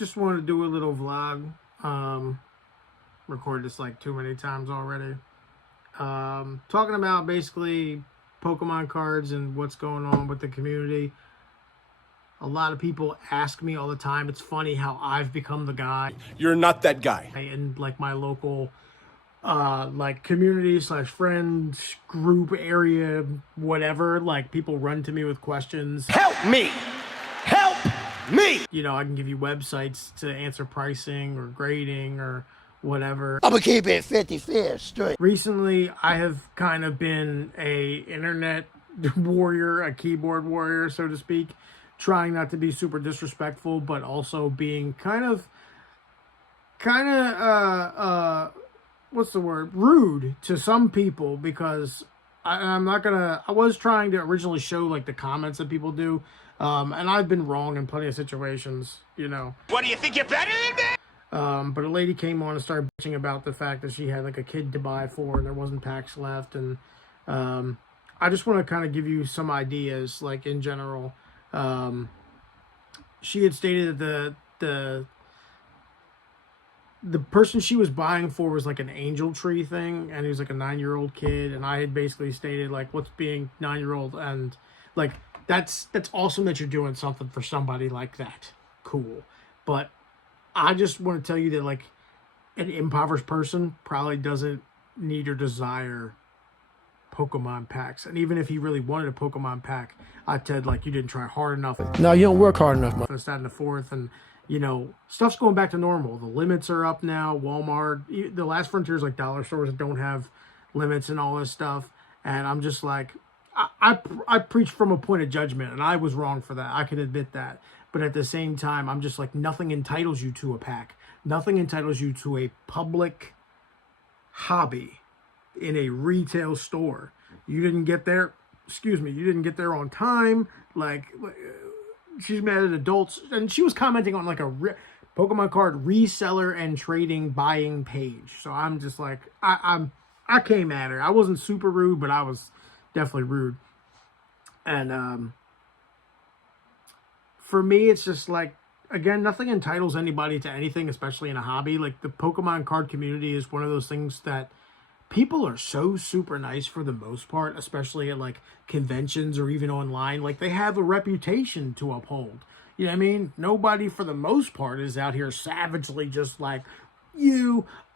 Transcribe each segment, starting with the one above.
just wanted to do a little vlog. Recorded this like too many times already. Talking about basically Pokemon cards and what's going on with the community. A lot of people ask me all the time. It's funny how I've become the guy. You're not that guy. In like my local like community / friends group area, whatever, like people run to me with questions. Help me! Help me! You know, I can give you websites to answer pricing or grading or whatever. I'm gonna keep it 50-50 straight. Recently, I have kind of been a internet warrior, a keyboard warrior, so to speak, trying not to be super disrespectful, but also being kind of what's the word? Rude to some people, because I was trying to originally show like the comments that people do, and I've been wrong in plenty of situations, you know. What, do you think you're better than me? But a lady came on and started bitching about the fact that she had like a kid to buy for and there wasn't packs left, and I just want to kind of give you some ideas, like in general. She had stated that the person she was buying for was like an angel tree thing, and he was like a 9-year-old kid, and I had basically stated like, what's being 9-year-old, and like that's awesome that you're doing something for somebody like that, cool, but I just want to tell you that like an impoverished person probably doesn't need or desire Pokemon packs. And even if he really wanted a Pokemon pack, I'd tell like, you didn't try hard enough. No, you don't work hard enough, man. This, that, and the fourth. And, you know, stuff's going back to normal. The limits are up now. Walmart, the last frontiers, like dollar stores that don't have limits and all this stuff. And I'm just like, I preach from a point of judgment, and I was wrong for that. I can admit that. But at the same time, I'm just like, nothing entitles you to a pack. Nothing entitles you to a public hobby in a retail store. You didn't get there, excuse me, you didn't get there on time. Like, she's mad at adults. And she was commenting on like a Pokemon card reseller and trading buying page. So I'm just like, I came at her. I wasn't super rude, but I was definitely rude. And for me, it's just like, again, nothing entitles anybody to anything, especially in a hobby. Like, the Pokemon card community is one of those things that people are so super nice for the most part, especially at like conventions or even online. Like, they have a reputation to uphold. You know what I mean? Nobody for the most part is out here savagely just like,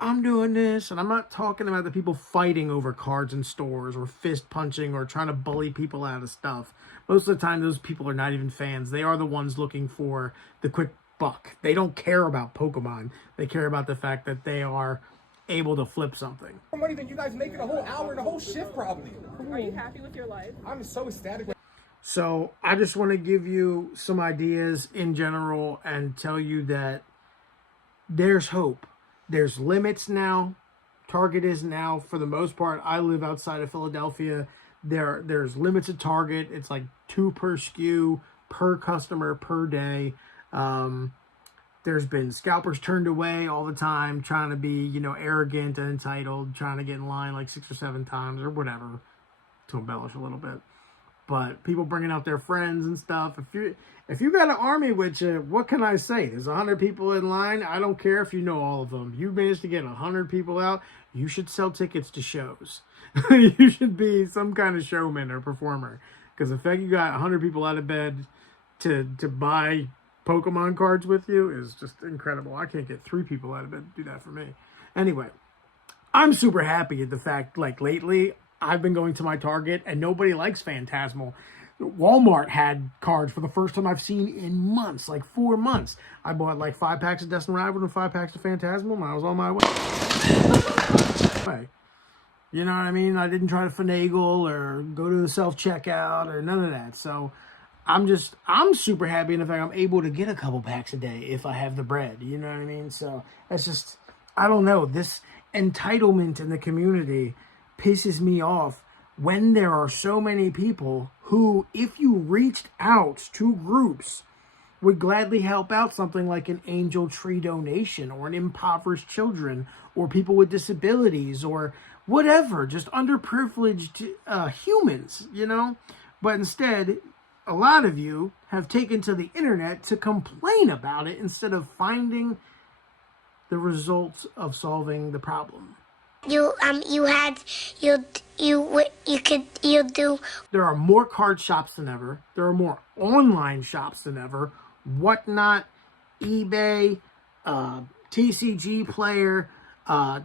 I'm doing this. And I'm not talking about the people fighting over cards in stores or fist punching or trying to bully people out of stuff. Most of the time, those people are not even fans. They are the ones looking for the quick buck. They don't care about Pokemon. They care about the fact that they are able to flip something. More money than you guys make in a whole hour and a whole shift, probably. Are you happy with your life? I'm so ecstatic. So I just want to give you some ideas in general and tell you that there's hope. There's limits now. Target is now, for the most part, I live outside of Philadelphia. There's limits at Target. It's like 2 per SKU, per customer, per day. There's been scalpers turned away all the time, trying to be, you know, arrogant and entitled, trying to get in line like 6 or 7 times or whatever, to embellish a little bit. But people bringing out their friends and stuff. If you got an army with you, what can I say? There's 100 people in line. I don't care if you know all of them. You managed to get 100 people out. You should sell tickets to shows. You should be some kind of showman or performer. Because the fact you got 100 people out of bed to buy Pokemon cards with you is just incredible. I can't get 3 people out of bed to do that for me. Anyway, I'm super happy at the fact, like, lately, I've been going to my Target and nobody likes Phantasmal. Walmart had cards for the first time I've seen in months, like 4 months. I bought like 5 packs of Destin Rival and 5 packs of Phantasmal, and I was on my way. You know what I mean? I didn't try to finagle or go to the self-checkout or none of that. So I'm super happy, and in fact, I'm able to get a couple packs a day if I have the bread. You know what I mean? So that's just, I don't know. This entitlement in the community pisses me off when there are so many people who, if you reached out to groups, would gladly help out something like an angel tree donation or an impoverished children or people with disabilities or whatever, just underprivileged humans, you know? But instead, a lot of you have taken to the internet to complain about it instead of finding the results of solving the problem. You do. There are more card shops than ever. There are more online shops than ever. Whatnot, eBay, TCG Player. I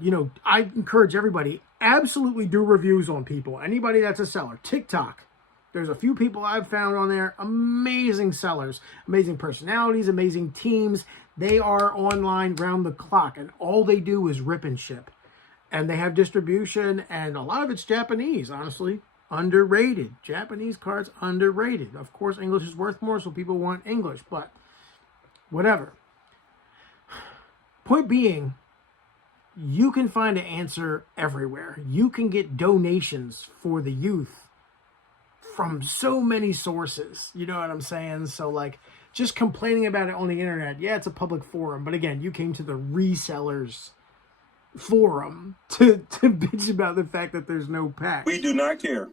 encourage everybody, absolutely do reviews on people. Anybody that's a seller. TikTok. There's a few people I've found on there. Amazing sellers. Amazing personalities. Amazing teams. They are online round the clock. And all they do is rip and ship. And they have distribution, and a lot of it's Japanese, honestly. Underrated. Japanese cards, underrated. Of course, English is worth more, so people want English, but whatever. Point being, you can find an answer everywhere. You can get donations for the youth from so many sources. You know what I'm saying? So, like, just complaining about it on the internet, yeah, it's a public forum, but again, you came to the resellers forum to bitch about the fact that there's no pack. We do not care.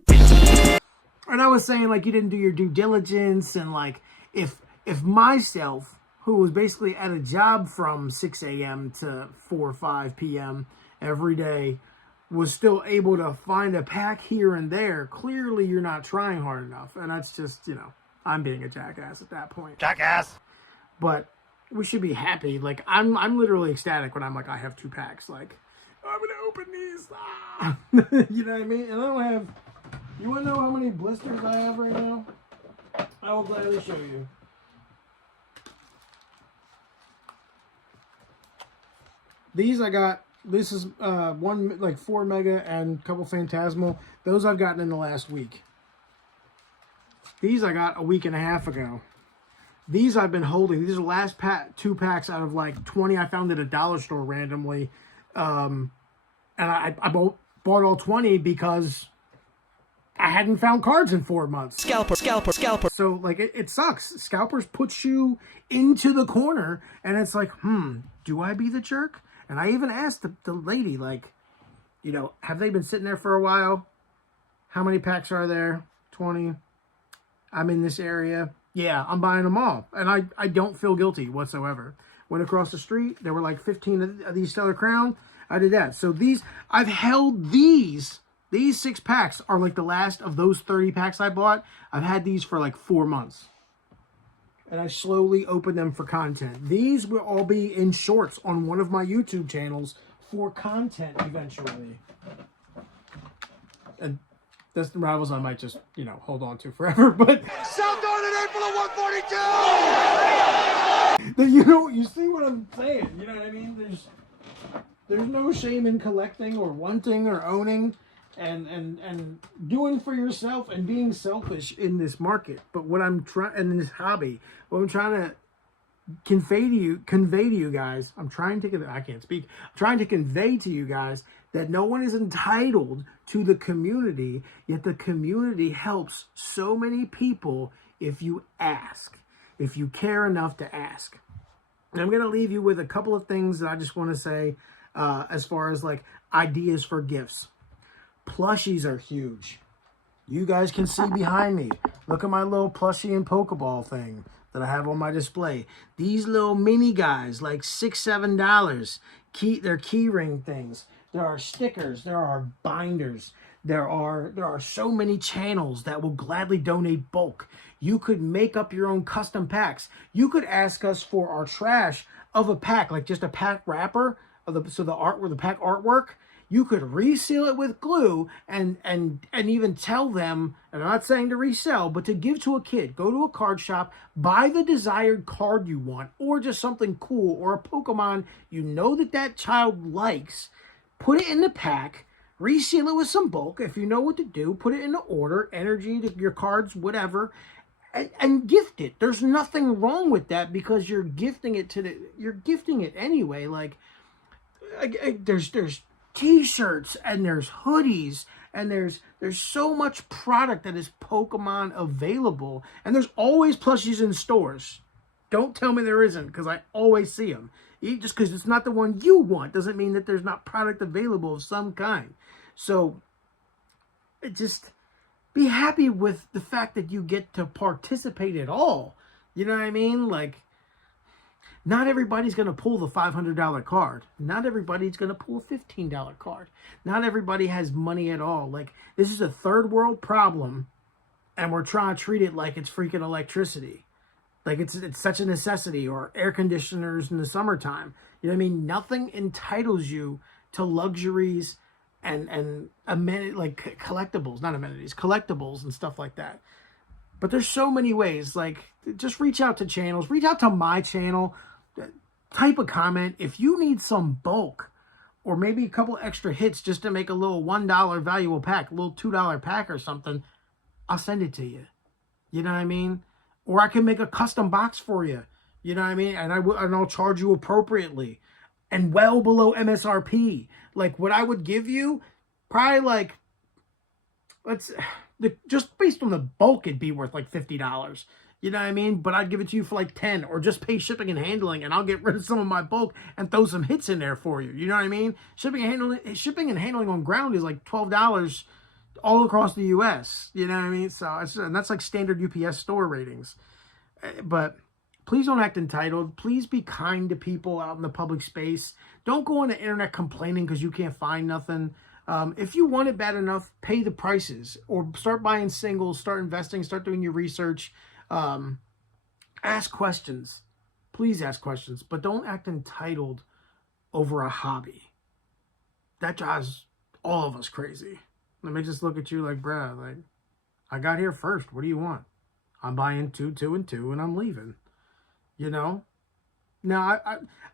And I was saying, like, you didn't do your due diligence, and like if myself, who was basically at a job from 6 a.m. to 4 or 5 p.m. every day, was still able to find a pack here and there, clearly you're not trying hard enough. And that's just, I'm being a jackass at that point. Jackass. But we should be happy. Like, I'm literally ecstatic when I'm like, I have 2 packs. Like, I'm gonna open these. Ah. You know what I mean? And I don't have. You wanna know how many blisters I have right now? I will gladly show you. These I got. This is one, like 4 mega and a couple phantasmal. Those I've gotten in the last week. These I got a week and a half ago. These I've been holding. These are the last 2 packs out of like 20 I found at a dollar store randomly. And I bought all 20 because I hadn't found cards in 4 months. Scalper. So, like, it sucks. Scalpers puts you into the corner, and it's like, do I be the jerk? And I even asked the lady, like, have they been sitting there for a while? How many packs are there? 20. I'm in this area. Yeah, I'm buying them all. And I don't feel guilty whatsoever. Went across the street. There were like 15 of these Stellar Crown. I did that. So I've held these 6 packs are like the last of those 30 packs I bought. I've had these for like 4 months. And I slowly open them for content. These will all be in shorts on one of my YouTube channels for content eventually. And that's the rivals I might just, hold on to forever. But South Garden April of 142! You see what I'm saying? You know what I mean? There's no shame in collecting or wanting or owning and doing for yourself and being selfish in this market. But what I'm trying, and in this hobby, what I'm trying to convey to you guys, I'm trying to convey to you guys that no one is entitled to the community, yet the community helps so many people if you ask, if you care enough to ask. And I'm going to leave you with a couple of things that I just want to say as far as like ideas for gifts. Plushies are huge. You guys can see behind me. Look at my little plushie and Pokeball thing that I have on my display. These little mini guys, like $6, $7. They're key ring things. There are stickers. There are binders. There are so many channels that will gladly donate bulk. You could make up your own custom packs. You could ask us for our trash of a pack, like just a pack wrapper of the pack artwork. You could reseal it with glue and even tell them, and I'm not saying to resell, but to give to a kid. Go to a card shop, buy the desired card you want, or just something cool, or a Pokemon you know that child likes. Put it in the pack, reseal it with some bulk. If you know what to do, put it in the order, energy, to your cards, whatever, and gift it. There's nothing wrong with that because you're gifting it anyway. Like there's t-shirts and there's hoodies and there's so much product that is Pokemon available, and there's always plushies in stores. Don't tell me there isn't, because I always see them. Just because it's not the one you want doesn't mean that there's not product available of some kind. So be happy with the fact that you get to participate at all. You know what I mean? Like, not everybody's going to pull the $500 card. Not everybody's going to pull a $15 card. Not everybody has money at all. Like, this is a third world problem, and we're trying to treat it like it's freaking electricity. Like it's such a necessity, or air conditioners in the summertime. You know what I mean? Nothing entitles you to luxuries and like collectibles, not amenities, collectibles and stuff like that. But there's so many ways. Like, just reach out to channels. Reach out to my channel. Type a comment. If you need some bulk or maybe a couple extra hits just to make a little $1 valuable pack, a little $2 pack or something, I'll send it to you. You know what I mean? Or I can make a custom box for you. You know what I mean? And I'll charge you appropriately and well below MSRP. Like, what I would give you, probably like, just based on the bulk, it'd be worth like $50. You know what I mean? But I'd give it to you for like 10, or just pay shipping and handling, and I'll get rid of some of my bulk and throw some hits in there for you. You know what I mean? Shipping and handling on ground is like $12 all across the U.S. You know what I mean? So and that's like standard UPS store ratings. But please don't act entitled. Please be kind to people out in the public space. Don't go on the internet complaining because you can't find nothing. If you want it bad enough, pay the prices, or start buying singles, start investing, start doing your research. Ask questions. Please ask questions, but don't act entitled over a hobby. That drives all of us crazy. It makes us look at you like, bruh, like, I got here first. What do you want? I'm buying two, and I'm leaving. You know? Now,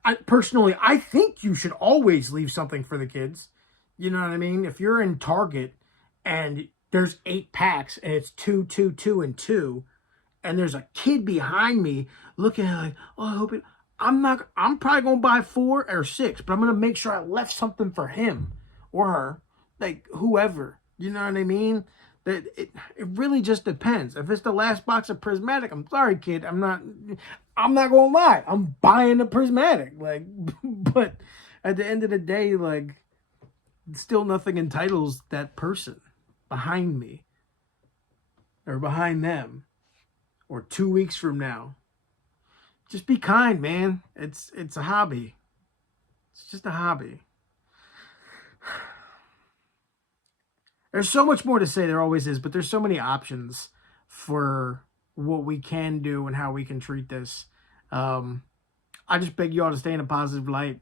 I personally, I think you should always leave something for the kids. You know what I mean? If you're in Target and there's 8 packs and it's 2, 2, 2, and 2, and there's a kid behind me looking at it like, oh, I hope it. I'm probably going to buy 4 or 6, but I'm going to make sure I left something for him or her, like whoever. You know what I mean? That it really just depends. If it's the last box of prismatic, I'm sorry, kid. I'm not gonna lie. I'm buying the prismatic. Like, but at the end of the day, like, still nothing entitles that person behind me or behind them or 2 weeks from now. Just be kind, man. It's a hobby. It's just a hobby. There's so much more to say, there always is, but there's so many options for what we can do and how we can treat this. I just beg you all to stay in a positive light.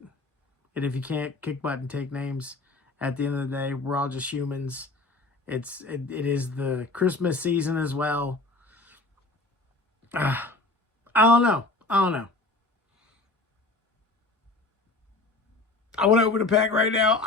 And if you can't, kick butt and take names. At the end of the day, we're all just humans. It is the Christmas season as well. I don't know. I want to open a pack right now.